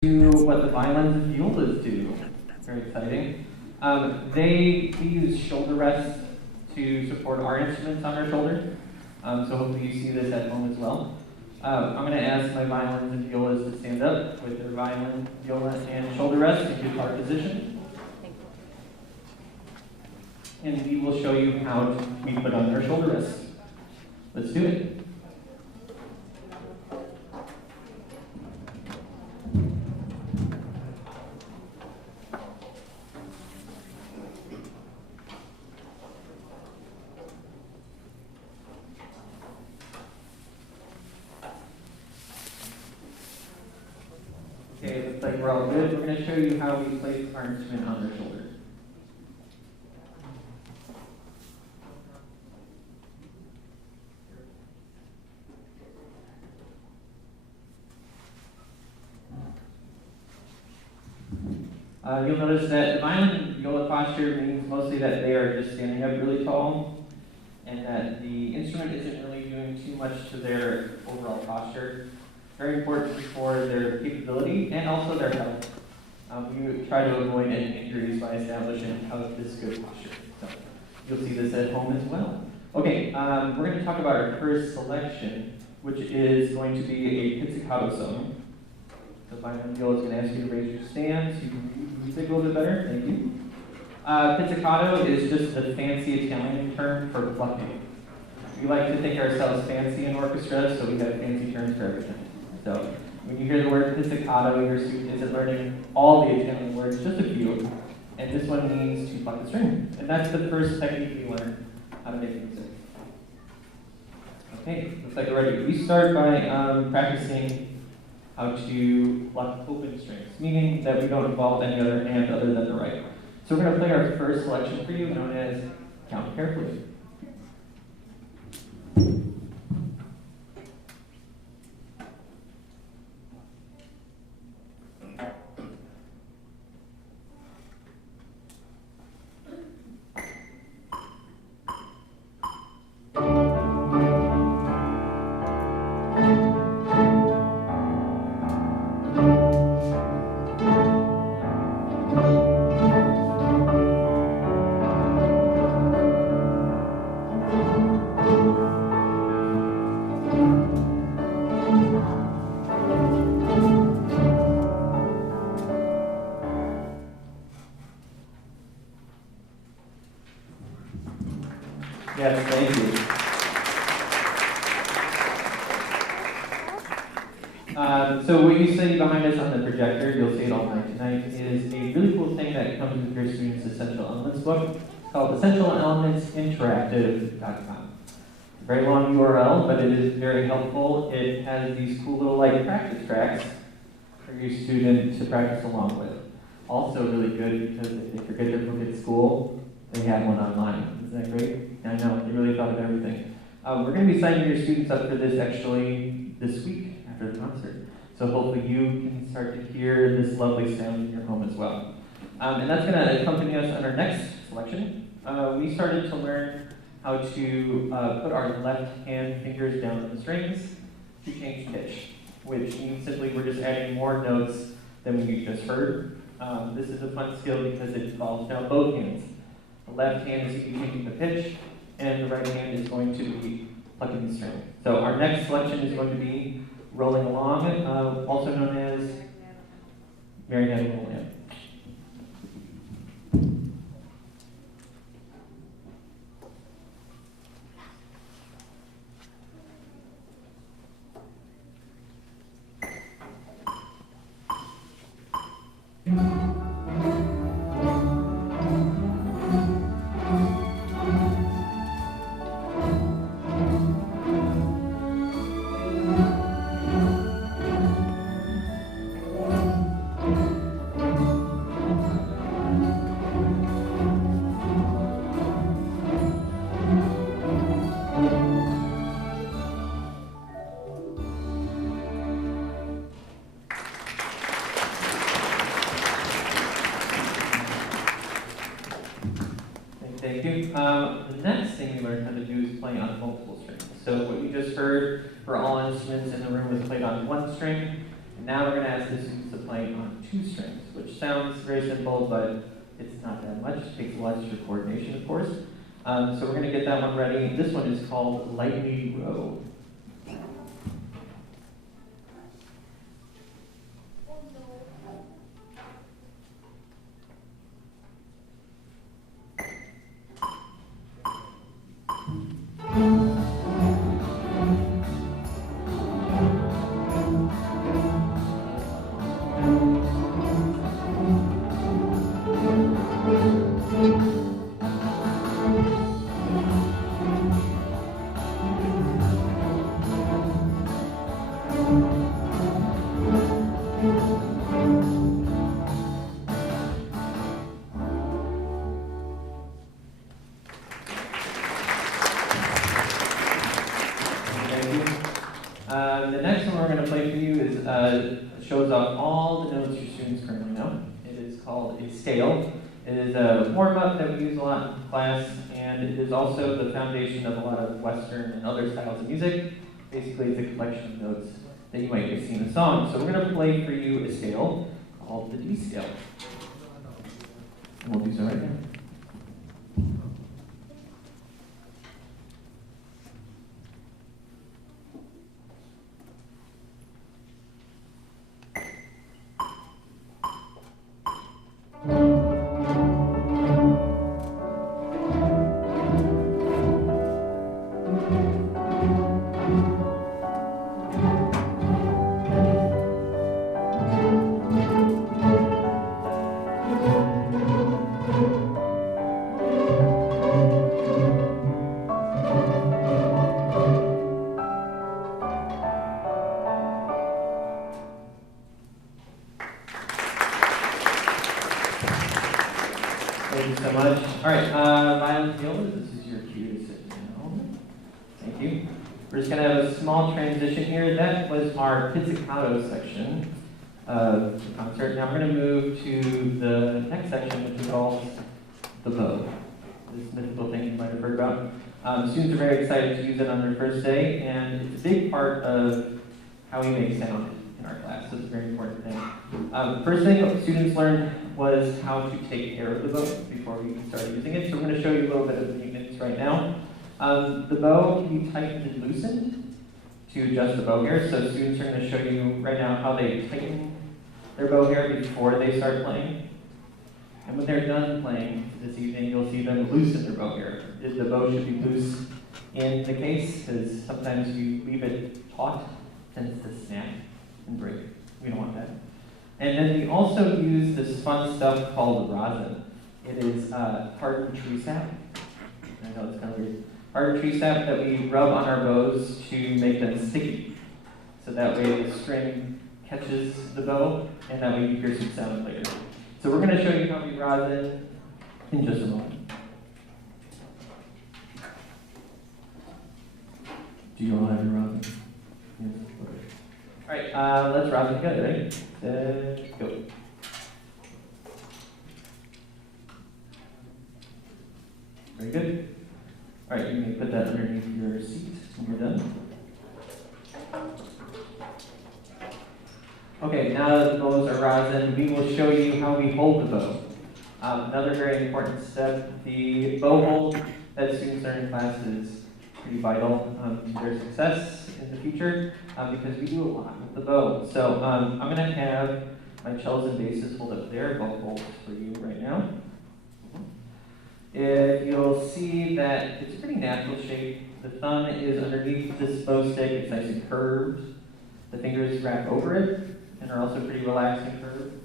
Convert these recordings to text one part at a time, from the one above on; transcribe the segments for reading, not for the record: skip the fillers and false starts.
do what the violins and violas do. Very exciting. We use shoulder rests to support our instruments on our shoulder. So hopefully you see this at home as well. I'm going to ask my violins and violas to stand up with their violin, viola, and shoulder rest in guitar position. And we will show you how we put on our shoulder rests. Let's do it. Okay, looks like we're all good. We're going to show you how we place our instrument on our shoulder. You'll notice that the violin and viola posture means mostly that they are just standing up really tall, and that the instrument isn't really doing too much to their overall posture. Very important for their capability and also their health. We try to avoid any injuries by establishing this good posture. So you'll see this at home as well. Okay, we're going to talk about our first selection, which is going to be a pizzicato song. The violin viola is going to ask you to raise your stand so you can read music a little bit better. Thank you. Pizzicato is just the fancy Italian term for plucking. We like to think ourselves fancy in orchestra, so we have fancy terms for everything. So when you hear the word pizzicato, your student isn't learning all the Italian words, just a few. And this one means to pluck the string. And that's the first technique we learn how to make music. Okay, looks like we're ready. We start by practicing how to pluck open strings, meaning that we don't involve any other hand other than the right. So we're going to play our first selection for you, known as Count Carefully. Yes, thank you. So what you see behind us on the projector, you'll see it all night tonight, is a really cool thing that comes with your student's Essential Elements book called EssentialElementsInteractive.com. Very long URL, but it is very helpful. It has these cool little practice tracks for your student to practice along with. Also really good because if they forget their book at school, they have one online. Isn't that great? I know, they really thought of everything. We're going to be signing your students up for this actually this week after the concert. So hopefully you can start to hear this lovely sound in your home as well. And that's going to accompany us on our next selection. We started to learn how to put our left hand fingers down on the strings to change pitch, which means simply we're just adding more notes than we just heard. This is a fun skill because it involves now both hands. The left hand is changing the pitch, and the right hand is going to be plucking the string. So our next selection is going to be Rolling Along, also known as Marionette and Lamb. Thank you. The next thing we learned how to do is play on multiple strings. So what you just heard for all instruments in the room was played on one string. And now we're going to ask the students to playing on 2 strings, which sounds very simple, but it's not that much. It takes a lot extra coordination, of course. So we're going to get that one ready. This one is called Lightly Row. The next one we're going to play for you is shows off all the notes your students currently know. It is called a scale. It is a warm-up that we use a lot in class, and it is also the foundation of a lot of Western and other styles of music. Basically, it's a collection of notes that you might have seen in a song. So we're going to play for you a scale called the D scale. And we'll do so right now. Thank you so much. All right, violin violas, this is your cue to sit down. Thank you. We're just going to have a small transition here. That was our pizzicato section of the concert. Now we're going to move to the next section, which involves the bow. This mythical thing you might have heard about. Students are very excited to use it on their first day, and it's a big part of how we make sound in our class, so it's a very important thing. First thing students learned was how to take care of the bow before we started using it. So we're going to show you a little bit of the maintenance right now. The bow can be tightened and loosened to adjust the bow hair. So students are going to show you right now how they tighten their bow hair before they start playing. And when they're done playing this evening, you'll see them loosen their bow hair. The bow should be loose in the case, because sometimes you leave it taut, it tends to snap and break. We don't want that. And then we also use this fun stuff called rosin. It is hardened tree sap. I know it's kind of weird. Hardened tree sap that we rub on our bows to make them sticky. So that way the string catches the bow, and that way you hear some sound later. So we're going to show you how we rosin in just a moment. Do you all have your rosin? Yes. All right, let's rosin together, ready? Set, go. Very good. All right, you may put that underneath your seat when you're done. Okay, now that the bows are rosin, we will show you how we hold the bow. Another very important step, the bow hold that students learn in class is pretty vital to their success in the future because we do a lot with the bow. So I'm going to have my cellos and basses hold up their bow holds for you right now. If you'll see that it's a pretty natural shape. The thumb is underneath this bow stick. It's nice and curved. The fingers wrap over it and are also pretty relaxed and curved.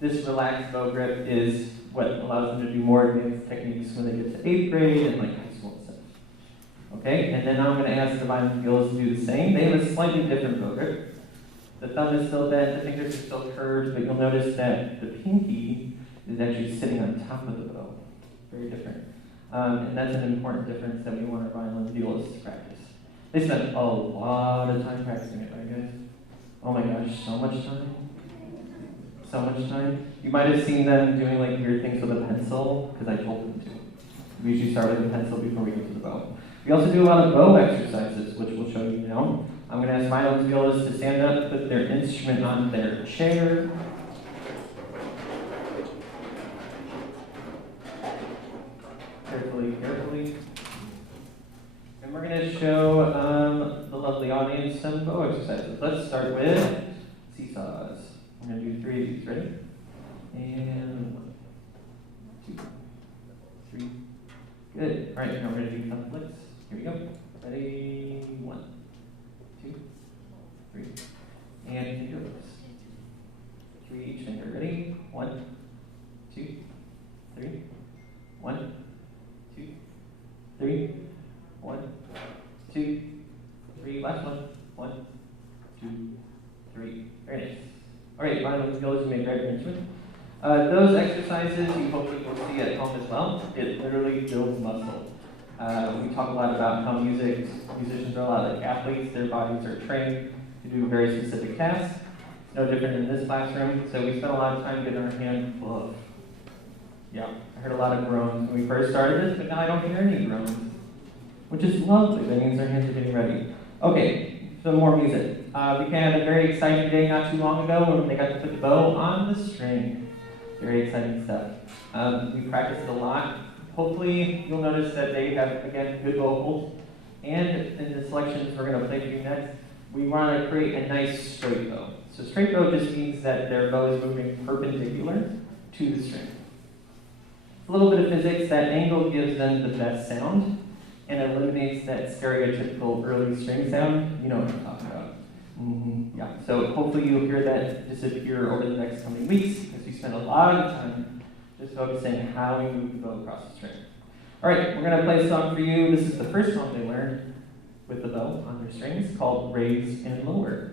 This relaxed bow grip is what allows them to do more advanced techniques when they get to 8th grade and like high school and stuff. Okay, and then I'm going to ask the violin violas to do the same. They have a slightly different bow grip. The thumb is still bent, the fingers are still curved, but you'll notice that the pinky is actually sitting on top of the bow. Very different. And that's an important difference that we want our violin violas to practice. They spend a lot of time practicing it, right guys? Oh my gosh, so much time. So much time. You might have seen them doing like weird things with a pencil, because I told them to. We usually start with a pencil before we get to the bow. We also do a lot of bow exercises, which we'll show you now. I'm going to ask violin violists to stand up, put their instrument on their chair. Carefully, carefully. And we're going to show the lovely audience some bow exercises. Let's start with seesaws. I'm going to do 3 of these. Ready? And 1, 2, 3. Good. All right, now we're going to do thumb flicks. Here we go. Ready? 1, 2, 3. And finger flicks. 3 each finger. Ready? 1, 2, 3. 1, 2, 3. 1, 2, 3. Last one. 1, 2, 3. Very nice. All right, violin skills, you may grab your instrument. Those exercises you hopefully will see at home as well. It literally builds muscle. We talk a lot about how musicians are a lot like athletes. Their bodies are trained to do very specific tasks. It's no different in this classroom. So we spent a lot of time getting our hands full of. Yeah, I heard a lot of groans when we first started this, but now I don't hear any groans, which is lovely. That means our hands are getting ready. Okay, some more music. We had a very exciting day not too long ago when they got to put the bow on the string. Very exciting stuff. We practiced it a lot. Hopefully, you'll notice that they have, again, good vocals. And in the selections we're going to play for you next, we want to create a nice straight bow. So straight bow just means that their bow is moving perpendicular to the string. A little bit of physics, that angle gives them the best sound and eliminates that stereotypical early string sound. You know what I'm talking about. Yeah, so hopefully you'll hear that disappear over the next coming weeks because we spent a lot of time just focusing on how we move the bow across the string. All right, we're going to play a song for you. This is the first song they learned with the bow on their strings called Raise and Lower.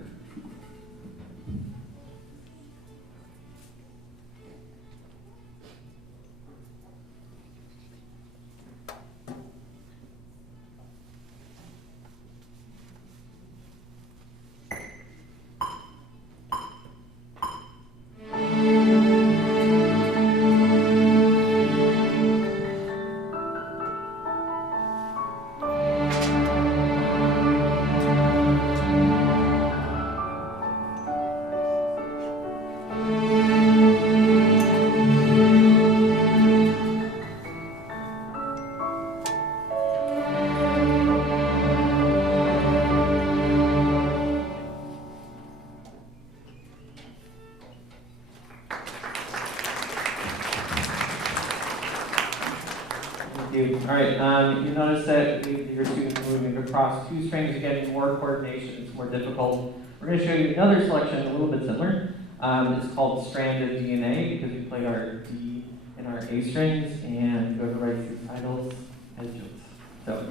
All right, you notice that your students are moving across 2 strings, again, more coordination, it's more difficult. We're going to show you another selection a little bit similar. It's called Strand of DNA because we played our D and our A strings, and whoever writes these titles has jokes. So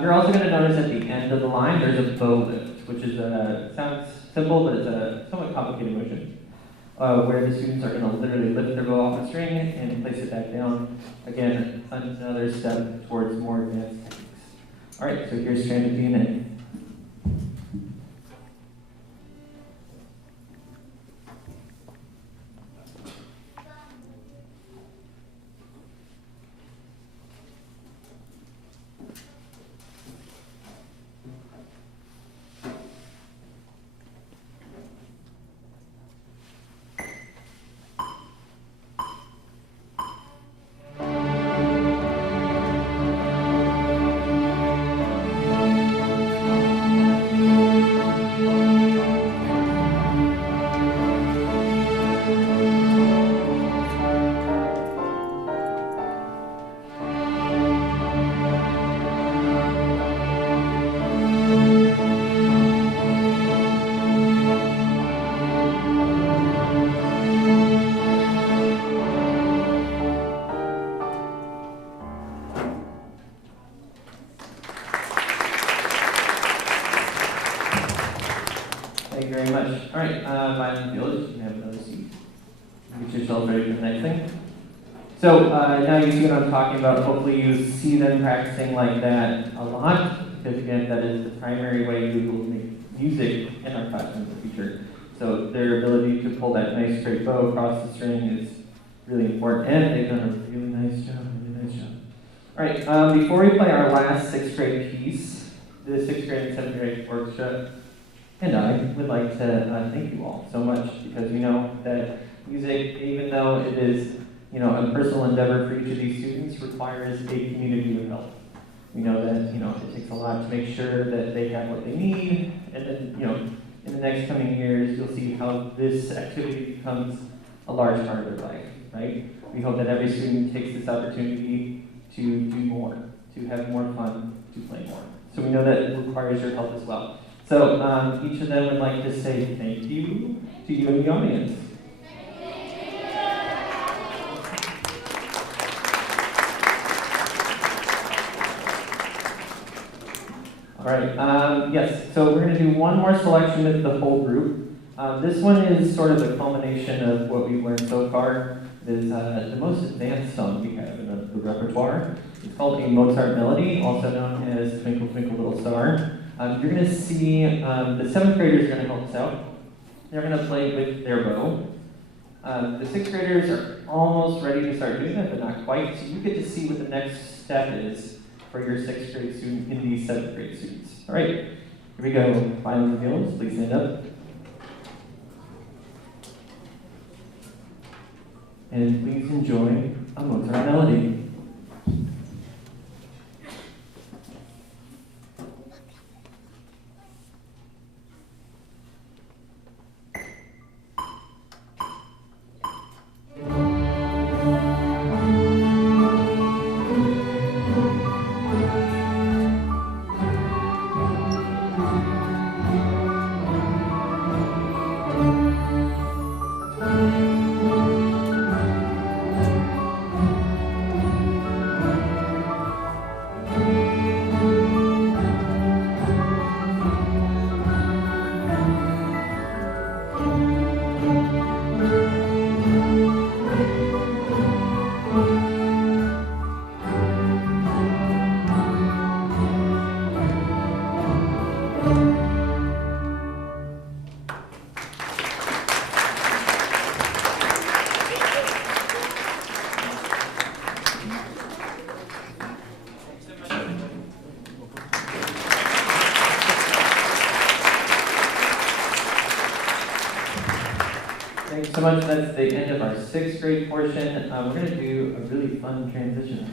you're also going to notice at the end of the line there's a bow lift, which is sounds simple, but it's a somewhat complicated motion. Where the students are going to literally lift their bow off the string and place it back down. Again, another step towards more advanced techniques. All right, so here's Strand of DNA. Thank you very much. All right, violin violist, you can have another seat. Get yourself ready for the next thing. So now you see what I'm talking about. Hopefully you see them practicing like that a lot, because again, that is the primary way we will make music in our classroom in the future. So their ability to pull that nice straight bow across the string is really important, and they've done a really nice job, All right, before we play our last 6th grade piece, the 6th grade and 7th grade orchestra And I would like to thank you all so much, because we know that music, even though it is, a personal endeavor for each of these students, requires a community of help. We know that, it takes a lot to make sure that they have what they need, and then, in the next coming years, you'll see how this activity becomes a large part of their life, right? We hope that every student takes this opportunity to do more, to have more fun, to play more. So we know that it requires your help as well. So each of them would like to say thank you to you in the audience. All right, yes, so we're going to do one more selection of the whole group. This one is sort of the culmination of what we've learned so far. It is the most advanced song we have in the repertoire. It's called a Mozart melody, also known as Twinkle Twinkle Little Star. You're going to see the 7th graders are going to help us out. They're going to play with their bow. The 6th graders are almost ready to start doing that, but not quite. So you get to see what the next step is for your 6th grade student in these 7th grade students. All right, here we go. Violins and violas, please stand up. And please enjoy a Mozart melody. Thanks so much. That's the end of our 6th grade portion. We're going to do a really fun transition.